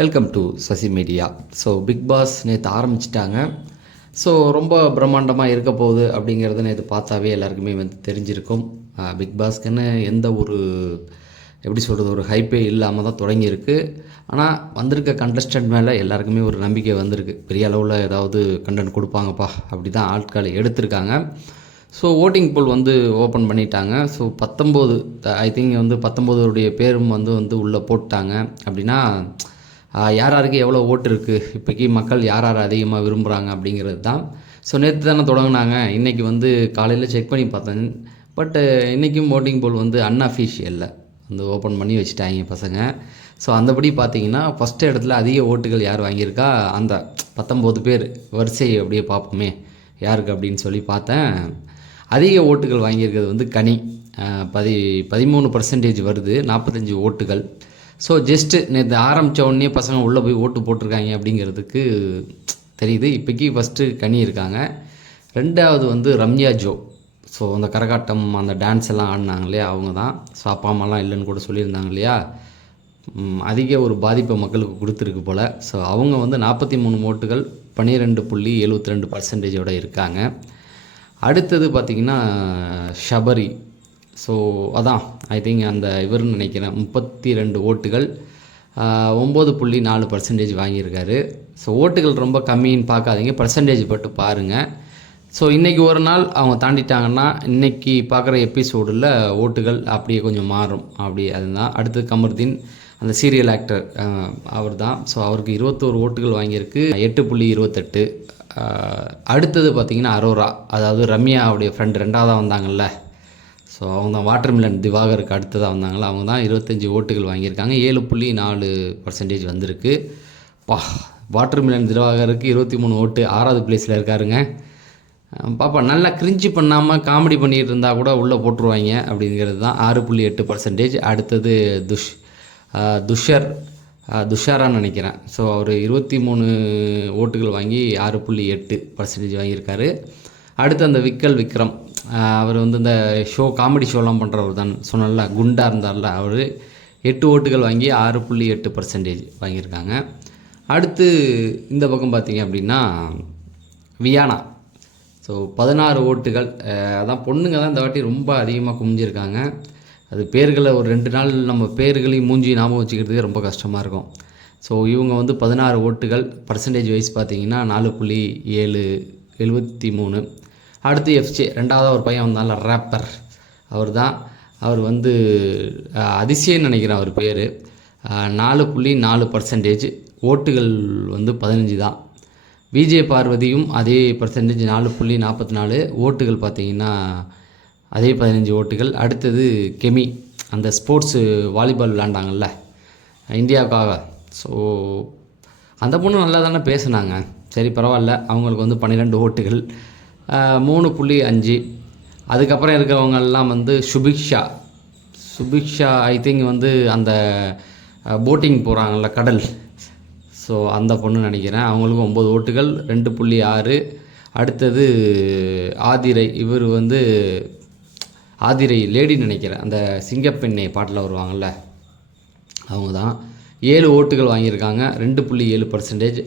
Welcome to Sasi media so Bigg Boss நேற்று ஆரம்பிச்சிட்டாங்க. So ரொம்ப பிரம்மாண்டமாக இருக்க போகுது அப்படிங்கிறத நேற்று பார்த்தாவே எல்லாருக்குமே வந்து தெரிஞ்சிருக்கும். பிக் பாஸ்க்குன்னு எந்த ஒரு எப்படி சொல்கிறது ஒரு ஹைப்பே இல்லாமல் தான் தொடங்கியிருக்கு. ஆனால் வந்திருக்க கண்டஸ்டன்ட் மேலே எல்லாருக்குமே ஒரு நம்பிக்கை வந்திருக்கு. பெரிய அளவில் ஏதாவது கண்டென்ட் கொடுப்பாங்கப்பா அப்படி தான் ஆட்களை எடுத்திருக்காங்க. ஸோ ஓட்டிங் போல் வந்து ஓப்பன் பண்ணிட்டாங்க. ஸோ பத்தொம்போது ஐ திங்க் வந்து பத்தொம்போதுடைய பேரும் வந்து வந்து உள்ளே போட்டாங்க. அப்படின்னா யார் யாருக்கு எவ்வளோ ஓட்டு இருக்குது இப்போக்கி மக்கள் யார் யார் அதிகமாக விரும்புகிறாங்க அப்படிங்கிறது தான். ஸோ நேற்று தானே தொடங்கினாங்க. இன்றைக்கி வந்து காலையில் செக் பண்ணி பார்த்தேன். பட்டு இன்றைக்கும் ஓட்டிங் போல் வந்து அன்அஃபிஷியலில் வந்து ஓப்பன் பண்ணி வச்சுட்டாங்க பசங்க. ஸோ அந்தபடி பார்த்தீங்கன்னா ஃபஸ்ட்டு இடத்துல அதிக ஓட்டுகள் யார் வாங்கியிருக்கா? அந்த பத்தொம்போது பேர் வரிசையை அப்படியே பார்ப்போமே யாருக்கு அப்படின்னு சொல்லி பார்த்தேன். அதிக ஓட்டுகள் வாங்கியிருக்கிறது வந்து கனி. பதி பதிமூணு பர்சன்டேஜ் வருது. நாற்பத்தஞ்சு ஓட்டுகள். ஸோ ஜஸ்ட்டு நேற்று ஆரம்பித்த உடனே பசங்க உள்ளே போய் ஓட்டு போட்டிருக்காங்க அப்படிங்கிறதுக்கு தெரியுது. இப்போக்கி ஃபஸ்ட்டு கனி இருக்காங்க. ரெண்டாவது வந்து ரம்யா ஜோ. ஸோ அந்த கரகாட்டம் அந்த டான்ஸ் எல்லாம் ஆடினாங்க இல்லையா? அவங்க தான். ஸோ அப்பா அம்மாலாம் இல்லைன்னு கூட சொல்லியிருந்தாங்க இல்லையா? அதிக ஒரு பாதிப்பை மக்களுக்கு கொடுத்துருக்கு போல். ஸோ அவங்க வந்து நாற்பத்தி மூணு ஓட்டுகள் பன்னிரெண்டு புள்ளி எழுபத்தி ரெண்டு பர்சன்டேஜோடு இருக்காங்க. அடுத்தது பார்த்திங்கன்னா ஷபரி ஸோ அதான் ஐ திங்க் அந்த இவர்னு நினைக்கிறேன் முப்பத்தி ரெண்டு ஓட்டுகள் ஒம்பது புள்ளி நாலு பர்சன்டேஜ் வாங்கியிருக்காரு. ஸோ ஓட்டுகள் ரொம்ப கம்மின்னு பார்க்காதீங்க பர்சன்டேஜ் பட்டு பாருங்கள் ஸோ இன்றைக்கி ஒரு நாள் அவங்க தாண்டிட்டாங்கன்னா இன்றைக்கி பார்க்குற எபிசோடில் ஓட்டுகள் அப்படியே கொஞ்சம் மாறும். அப்படி அதுதான். அடுத்து கமருதீன் அந்த சீரியல் ஆக்டர் அவர் தான் ஸோ அவருக்கு இருபத்தோரு ஓட்டுகள் வாங்கியிருக்கு எட்டு புள்ளி இருபத்தெட்டு. அடுத்தது பார்த்திங்கன்னா அரோரா அதாவது ரம்யா அவருடைய ஃப்ரெண்ட் ரெண்டாவதாக வந்தாங்கல்ல ஸோ அவங்க தான் வாட்டர்மிலன் திவாகருக்கு அடுத்ததாக வந்தாங்களா? அவங்க தான் இருபத்தஞ்சி ஓட்டுகள் வாங்கியிருக்காங்க. ஏழு புள்ளி நாலு பர்சன்டேஜ் வந்திருக்கு. பா வாட்டர் மிலன் திவாகருக்கு இருபத்தி மூணு ஓட்டு ஆறாவது பிளேஸில் இருக்காருங்க. பாப்பா நல்லா கிரிஞ்சி பண்ணாமல் காமெடி பண்ணிகிட்டு இருந்தால் கூட உள்ளே போட்டுருவாங்க அப்படிங்கிறது தான் ஆறு புள்ளி எட்டு பர்சன்டேஜ் அடுத்தது துஷ் துஷர் துஷாரான்னு நினைக்கிறேன். ஸோ அவர் இருபத்தி மூணு ஓட்டுகள் வாங்கி ஆறு புள்ளி எட்டு பர்சன்டேஜ் வாங்கியிருக்காரு. அடுத்து அந்த விக்கல் விக்ரம். அவர் வந்து இந்த ஷோ காமெடி ஷோலாம் பண்ணுறவர் தான். சொன்னல குண்டாக இருந்தார்ல அவர் எட்டு ஓட்டுகள் வாங்கி ஆறு புள்ளி எட்டு பர்சன்டேஜ் வாங்கியிருக்காங்க. அடுத்து இந்த பக்கம் பார்த்தீங்க அப்படின்னா வியானா. ஸோ பதினாறு ஓட்டுகள் அதான் பொண்ணுங்க தான் இந்த வாட்டி ரொம்ப அதிகமாக குமிஞ்சிருக்காங்க. அது பேர்களை ஒரு ரெண்டு நாள் நம்ம பேர்களையும் மூஞ்சி ஞாபகம் வச்சுக்கிறதுக்கே ரொம்ப கஷ்டமாக இருக்கும். ஸோ இவங்க வந்து பதினாறு ஓட்டுகள் பர்சன்டேஜ் வைஸ் பார்த்தீங்கன்னா நாலு புள்ளி ஏழு எழுபத்தி மூணு. அடுத்து எஃப்ஜே ரெண்டாவதாக ஒரு பையன் வந்தால ரேப்பர் அவர் தான் அவர் வந்து அதிசயம்னு அதிசயன்னு நினைக்கிறேன் அவர் பேர். நாலு புள்ளி நாலு பர்சன்டேஜ் ஓட்டுகள் வந்து பதினஞ்சு தான். விஜே பார்வதியும் அதே பர்சன்டேஜ் நாலு புள்ளி நாற்பத்தி நாலு ஓட்டுகள் பார்த்தீங்கன்னா அதே பதினஞ்சு ஓட்டுகள். அடுத்தது கெமி அந்த ஸ்போர்ட்ஸு வாலிபால் விளாண்டாங்கல்ல இந்தியாவுக்காக. ஸோ அந்த பொண்ணு நல்லா தானே பேசுனாங்க. சரி பரவாயில்ல. அவங்களுக்கு வந்து பன்னிரெண்டு ஓட்டுகள். மூணு புள்ளி அஞ்சு. அதுக்கப்புறம் இருக்கிறவங்கெல்லாம் வந்து சுபிக்ஷா. சுபிக்ஷா ஐ திங்க் வந்து அந்த போட்டிங் போகிறாங்கல்ல கடல். ஸோ அந்த பொண்ணு நினைக்கிறேன். அவங்களுக்கும் ஒம்பது ஓட்டுகள் ரெண்டு புள்ளி ஆறு. அடுத்தது ஆதிரை. இவர் வந்து ஆதிரை லேடி நினைக்கிறேன். அந்த சிங்கப்பெண்ணை பாட்டில் வருவாங்கள்ல அவங்க தான் ஏழு ஓட்டுகள் வாங்கியிருக்காங்க. ரெண்டு புள்ளி ஏழு பர்சன்டேஜ்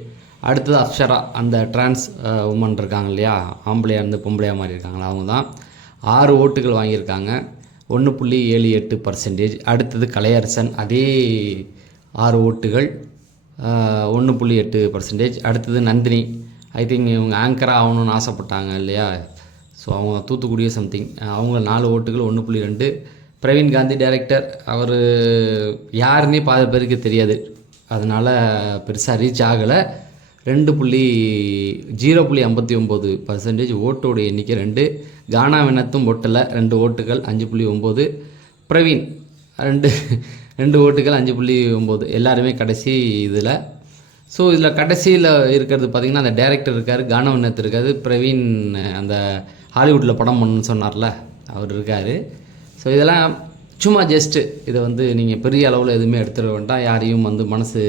அடுத்தது அப்ஷரா அந்த டிரான்ஸ் உமன் இருக்காங்க இல்லையா? ஆம்பளையாக இருந்து பொம்பளையாக மாதிரி இருக்காங்களா? அவங்க தான் ஆறு ஓட்டுகள் வாங்கியிருக்காங்க. ஒன்று புள்ளி ஏழு எட்டு பர்சன்டேஜ் அடுத்தது கலையரசன் அதே ஆறு ஓட்டுகள் ஒன்று புள்ளி எட்டு பர்சன்டேஜ் அடுத்தது நந்தினி. ஐ திங்க் இவங்க ஆங்கராக ஆகணும்னு ஆசைப்பட்டாங்க இல்லையா? ஸோ அவங்க தூத்துக்குடியே சம்திங் அவங்க நாலு ஓட்டுகள் ஒன்று புள்ளி ரெண்டு. பிரவீன் காந்தி டைரக்டர் அவர் யாருன்னே பாதி பேருக்கு தெரியாது. அதனால் பெருசாக ரீச் ஆகலை. ரெண்டு புள்ளி ஜீரோ புள்ளி ஐம்பத்தி ஒம்பது பர்சன்டேஜ் ஓட்டோட எண்ணிக்கை ரெண்டு. கானா வினத்தும் ஓட்டலை ரெண்டு ஓட்டுகள் அஞ்சு புள்ளி ஒம்பது. பிரவீன் ரெண்டு ரெண்டு ஓட்டுகள் அஞ்சு புள்ளி ஒம்பது. எல்லாருமே கடைசி இதில். ஸோ இதில் கடைசியில் இருக்கிறது பார்த்திங்கன்னா அந்த டேரக்டர் இருக்கார் கானவனத் இருக்காரு. பிரவீன் அந்த ஹாலிவுட்டில் படம் பண்ணணும்னு சொன்னார்ல அவர் இருக்கார். ஸோ இதெல்லாம் சும்மா ஜஸ்ட்டு இதை வந்து நீங்கள் பெரிய அளவில் எதுவுமே எடுத்துட வேண்டாம். யாரையும் வந்து மனசு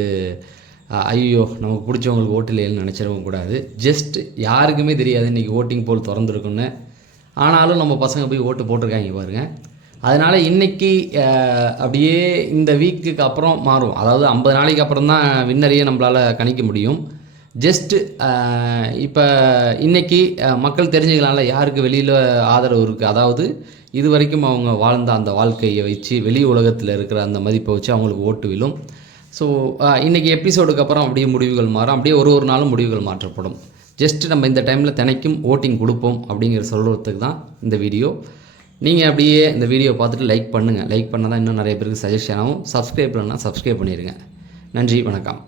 ஐயோ நமக்கு பிடிச்சவங்களுக்கு ஓட்டு இல்லைன்னு நினச்சிடவும் கூடாது. ஜஸ்ட் யாருக்குமே தெரியாது இன்றைக்கி ஓட்டிங் போல் திறந்துருக்குன்னு ஆனாலும் நம்ம பசங்க போய் ஓட்டு போட்டிருக்காங்க பாருங்க. அதனால் இன்றைக்கி அப்படியே இந்த வீக்குக்கு அப்புறம் மாறும். அதாவது ஐம்பது நாளைக்கு அப்புறம் தான் வின்னரையே நம்மளால் கணிக்க முடியும். ஜஸ்ட்டு இப்போ இன்னைக்கு மக்கள் தெரிஞ்சுக்கலாம்ல யாருக்கு வெளியில் ஆதரவு இருக்குது அதாவது இது வரைக்கும் அவங்க வாழ்ந்த அந்த வாழ்க்கையை வச்சு வெளி உலகத்தில் இருக்கிற அந்த மதிப்பை வச்சு அவங்களுக்கு ஓட்டு விழும். ஸோ இன்றைக்கி எபிசோடுக்கு அப்புறம் அப்படியே முடிவுகள் மாறும். அப்படியே ஒரு ஒரு நாளும் முடிவுகள் மாற்றப்படும். ஜஸ்ட் நம்ம இந்த டைமில் தினைக்கும் ஓட்டிங் கொடுப்போம் அப்படிங்கிற சொல்கிறதுக்கு தான் இந்த வீடியோ நீங்கள் அப்படியே இந்த வீடியோ பார்த்துட்டு லைக் பண்ணுங்கள் லைக் பண்ணால் தான் இன்னும் நிறைய பேருக்கு சஜஷன் ஆகும். சப்ஸ்கிரைப் பண்ணால் சப்ஸ்கிரைப் பண்ணிடுங்க நன்றி வணக்கம்.